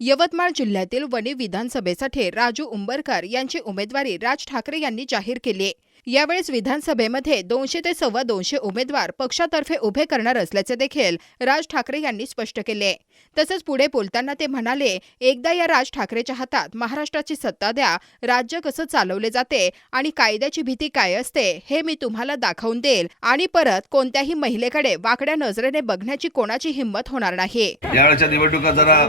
यवतमाळ जिल्ह्यातील वणी विधानसभेसाठी राजू उंबरकर यांची उमेदवारी राज ठाकरे यांनी जाहीर केली आहे. यावेळेस विधानसभेमध्ये दोनशे ते सव्वा दोनशे उमेदवार पक्षातर्फे उभे करणार असल्याचे देखील राज ठाकरे यांनी स्पष्ट केले. तसंच पुढे बोलताना ते म्हणाले एकदा या राज ठाकरेच्या हातात महाराष्ट्राची सत्ता द्या राज्य कसं चालवले जाते आणि कायद्याची भीती काय असते हे मी तुम्हाला दाखवून देईल आणि परत कोणत्याही महिलेकडे वाकड्या नजरेने बघण्याची कोणाची हिंमत होणार नाही. यावेळच्या निवडणुका जरा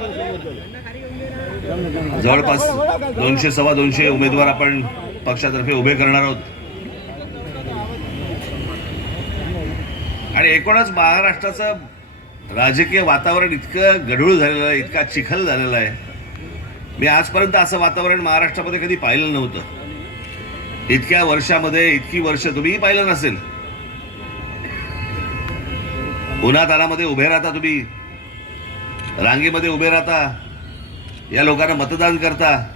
जवळपास दोनशे सव्वा दोनशे उमेदवार आपण पक्षातर्फे उभे करणार आहोत. आणि एकूणच महाराष्ट्राचं राजकीय वातावरण इतकं गढूळ झालेलं आहे इतका चिखल झालेला आहे. मी आजपर्यंत असं वातावरण महाराष्ट्रामध्ये कधी पाहिलं नव्हतं. इतक्या वर्षामध्ये इतकी वर्ष तुम्हीही पाहिलं नसेल. उन्हातानामध्ये उभे राहता तुम्ही. रांगेमध्ये उभे राहता. या लोकांना मतदान करता.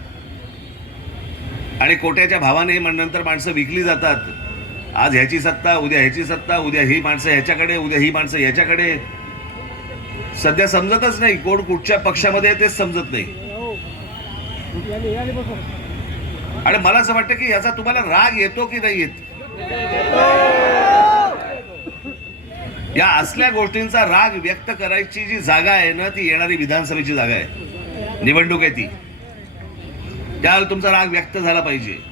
आणि कोट्याच्या भावाने मग नंतर माणसं विकली जातात. आज ह्याची सत्ता उद्या ह्याची सत्ता उद्या ही माणसं ह्याच्याकडे उद्या ही माणसं ह्याच्याकडे. सध्या समजतच नाही कोण कुठच्या पक्षामध्ये तेच समजत नाही. आणि मला असं वाटतं की याचा तुम्हाला राग येतो की नाही येत? या असल्या गोष्टींचा राग व्यक्त करायची जी जागा आहे ना ती येणारी विधानसभेची जागा आहे. निवडणूक आहे ती. त्यावर तुमचा राग व्यक्त झाला पाहिजे.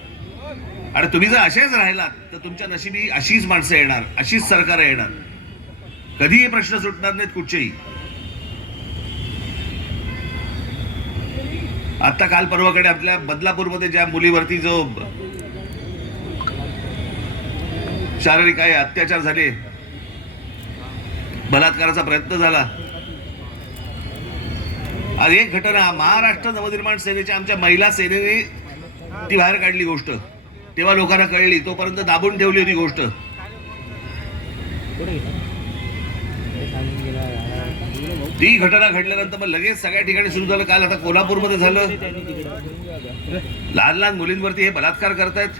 आणि तुम्ही जर असेच राहिलात तर तुमच्या नशिबी अशीच माणसं येणार अशीच सरकार येणार. कधीही प्रश्न सुटणार नाहीत कुठचेही. आता काल परवाकडे आपल्या बदलापूरमध्ये ज्या मुलीवरती जो शारीरिक काय अत्याचार झाले. बलात्काराचा प्रयत्न झाला. आज एक घटना महाराष्ट्र नवनिर्माण सेनेच्या आमच्या महिला सेनेने ती बाहेर काढली गोष्ट. तेव्हा लोकांना कळली तोपर्यंत दाबून ठेवली होती गोष्ट. ती घटना घडल्यानंतर मग लगेच सगळ्या ठिकाणी सुरू झालं. काल आता कोल्हापूरमध्ये झालं. लहान लहान मुलींवरती हे बलात्कार करतायत.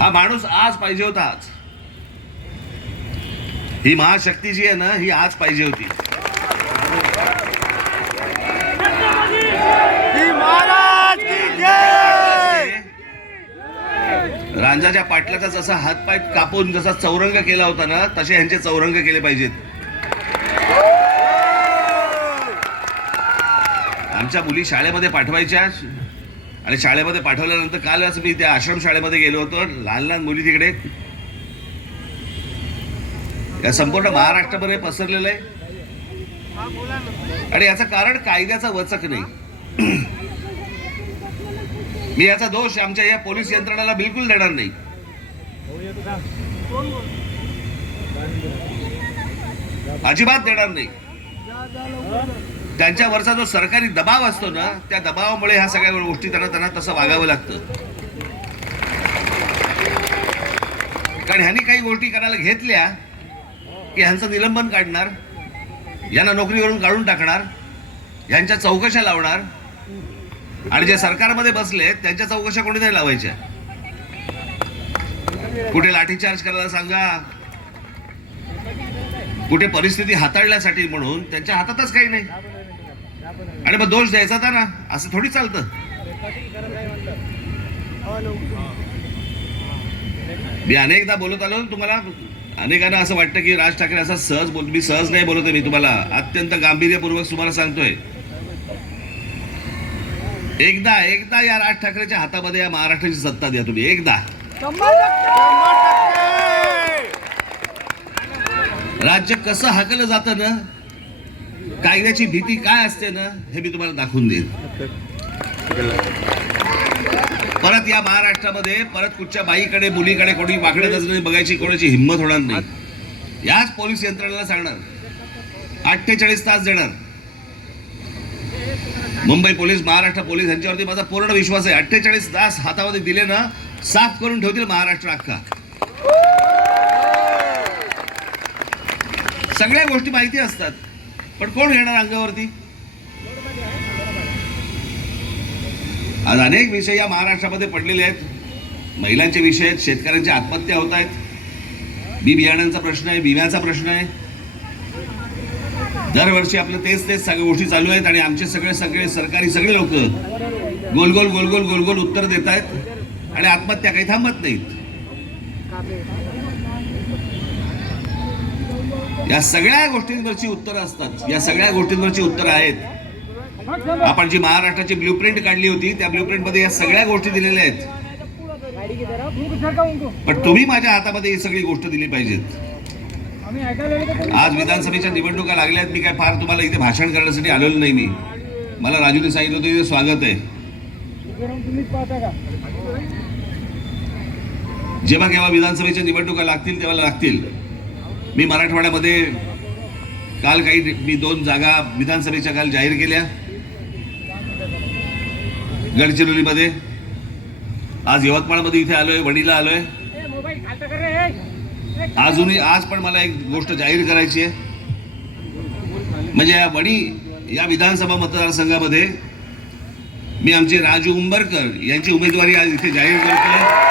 हा माणूस आज पाहिजे होता आज. ही महाशक्ती जी आहे ना ही आज पाहिजे होती महाराज की जय रांजाच्या पाटल्याचा जसा हातपाय कापून जसा चौरंग केला होता ना तसे यांचे चौरंग केले पाहिजेत. आमच्या मुली शाळेमध्ये पाठवायच्या आणि शाळेमध्ये पाठवल्यानंतर कालच मी त्या आश्रम शाळेमध्ये गेलो होतो लहान लहान मुली तिकडे. या संपूर्ण महाराष्ट्रभर हे पसरलेलं आहे. आणि याचं कारण कायद्याचा वचक नाही. मी याचा दोष आमच्या या पोलीस यंत्रणाला बिलकुल देणार नाही. अजिबात देणार नाही. त्यांच्यावरचा जो सरकारी दबाव असतो ना त्या दबावामुळे ह्या सगळ्या गोष्टी त्यांना त्यांना तसं वागावं लागतं. कारण ह्यांनी काही गोष्टी करायला घेतल्या की ह्यांचं निलंबन काढणार यांना नोकरीवरून काढून टाकणार यांच्या चौकशा लावणार आणि जे सरकारमध्ये बसले त्यांच्या चौकशा कोणी नाही लावायच्या? कुठे लाठीचार्ज करायला सांगा? कुठे परिस्थिती हाताळण्यासाठी म्हणून त्यांच्या हातातच काही नाही. आणि मग दोष द्यायचा तर ना? असं थोडी चालतं. मी अनेकदा बोलत आलो तुम्हाला अनेकांना असं वाटतं की राज ठाकरे असा सहज बोल मी सहज नाही बोलत आहे मी तुम्हाला. अत्यंत गांभीर्यपूर्वक तुम्हाला सांगतोय. एकदा एकदा या राज ठाकरेच्या हातामध्ये या महाराष्ट्राची सत्ता द्या तुम्ही. एकदा. राज्य कसं हाकलं जातं ना? कायद्याची भीती काय असते ना? हे मी तुम्हाला दाखवून देईन. परत या महाराष्ट्रामध्ये परत कुठच्या बाईकडे मुलीकडे कोणी वाकडे नजरेने बघायची कोणाची हिंमत होणार नाही. याच पोलीस यंत्रणेला सांगणार. अठ्ठेचाळीस तास देणार. मुंबई पोलीस महाराष्ट्र पोलीस यांच्यावरती माझा पूर्ण विश्वास आहे. अठ्ठेचाळीस तास हातामध्ये दिले ना साफ करून ठेवतील महाराष्ट्र अख्खा. सगळ्या गोष्टी माहिती असतात. पण कोण घेणार अंगावरती? आज अनेक विषय या महाराष्ट्रामध्ये पडलेले आहेत. महिलांचे विषय आहेत शेतकऱ्यांच्या आत्महत्या होत आहेत. बी बियाण्यांचा प्रश्न आहे विम्याचा प्रश्न आहे. दरवर्षी आपलं तेच तेच सगळ्या गोष्टी चालू आहेत आणि आमचे सगळे सगळे सरकारी सगळे लोक गोलगोल गोलगोल गोलगोल उत्तर देत आहेत आणि आत्महत्या काही थांबत नाहीत. या सगळ्या गोष्टींवरची उत्तरं असतात. या सगळ्या गोष्टींवरची उत्तरं आहेत. आपण जी महाराष्ट्राची ब्ल्यूप्रिंट काढली होती त्या ब्ल्यूप्रिंटमध्ये या सगळ्या गोष्टी दिलेल्या आहेत. पण तुम्ही माझ्या हातामध्ये ही सगळी गोष्ट दिली पाहिजेत. आज विधानसभेच्या निवडणुका लागल्यात मी काय फार तुम्हाला इथे भाषण करण्यासाठी आलेलो नाही मी. मला राजूने सांगितलं होतं इथे स्वागत आहे. जेव्हा केव्हा विधानसभेच्या निवडणुका लागतील तेव्हा लागतील. मी मराठवाड्यामध्ये काल काही मी दोन जागा विधानसभेच्या काल जाहीर केल्या. गडचिरोलीमध्ये. आज यवतमाळमध्ये इथे आलोय वडीला आलोय. अजूनही आज पण मला एक गोष्ट जाहीर करायची आहे. म्हणजे या वडी या विधानसभा मतदारसंघामध्ये मी आमचे राजू उंबरकर यांची उमेदवारी आज इथे जाहीर करतो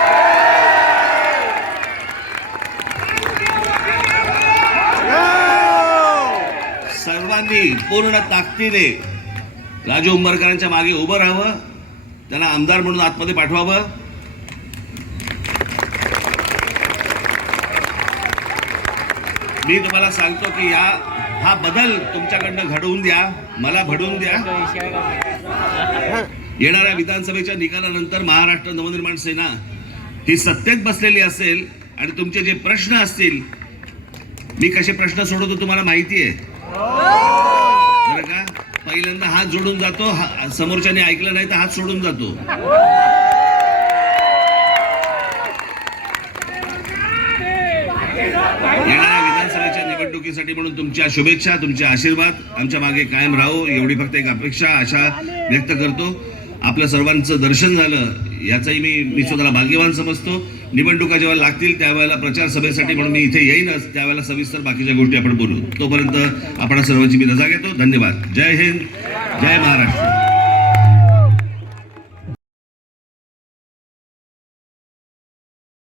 सर्वांनी पूर्ण ताकदीने राजू उंबरकरांच्या मागे उभं राहावं. त्यांना आमदार म्हणून आतमध्ये पाठवावं. मी तुम्हाला सांगतो की या हा बदल तुमच्याकडनं घडवून द्या मला घडवून द्या. येणाऱ्या विधानसभेच्या निकालानंतर महाराष्ट्र नवनिर्माण सेना ही सत्तेत बसलेली असेल आणि तुमचे जे प्रश्न असतील मी कसे प्रश्न सोडवतो तुम्हाला माहिती आहे? बरं का? पहिल्यांदा हात जोडून जातो हा- समोरच्याने ऐकलं नाही तर हात सोडून जातो. येणाऱ्या निवडणुकीसाठी म्हणून तुमच्या शुभेच्छा तुमचे आशीर्वाद. आमच्या मागे कायम राहो एवढी फक्त एक अपेक्षा आशा व्यक्त करतो. आपल्या सर्वांचं दर्शन झालं याचाही मी मी स्वतःला भाग्यवान समजतो. निवडणुका जेव्हा लागतील त्यावेळेला प्रचार सभेसाठी म्हणून मी इथे येईनच त्यावेळेला सविस्तर बाकीच्या गोष्टी आपण बोलू. तोपर्यंत आपण सर्वांची मी रजा घेतो. धन्यवाद. जय हिंद. जय महाराष्ट्र.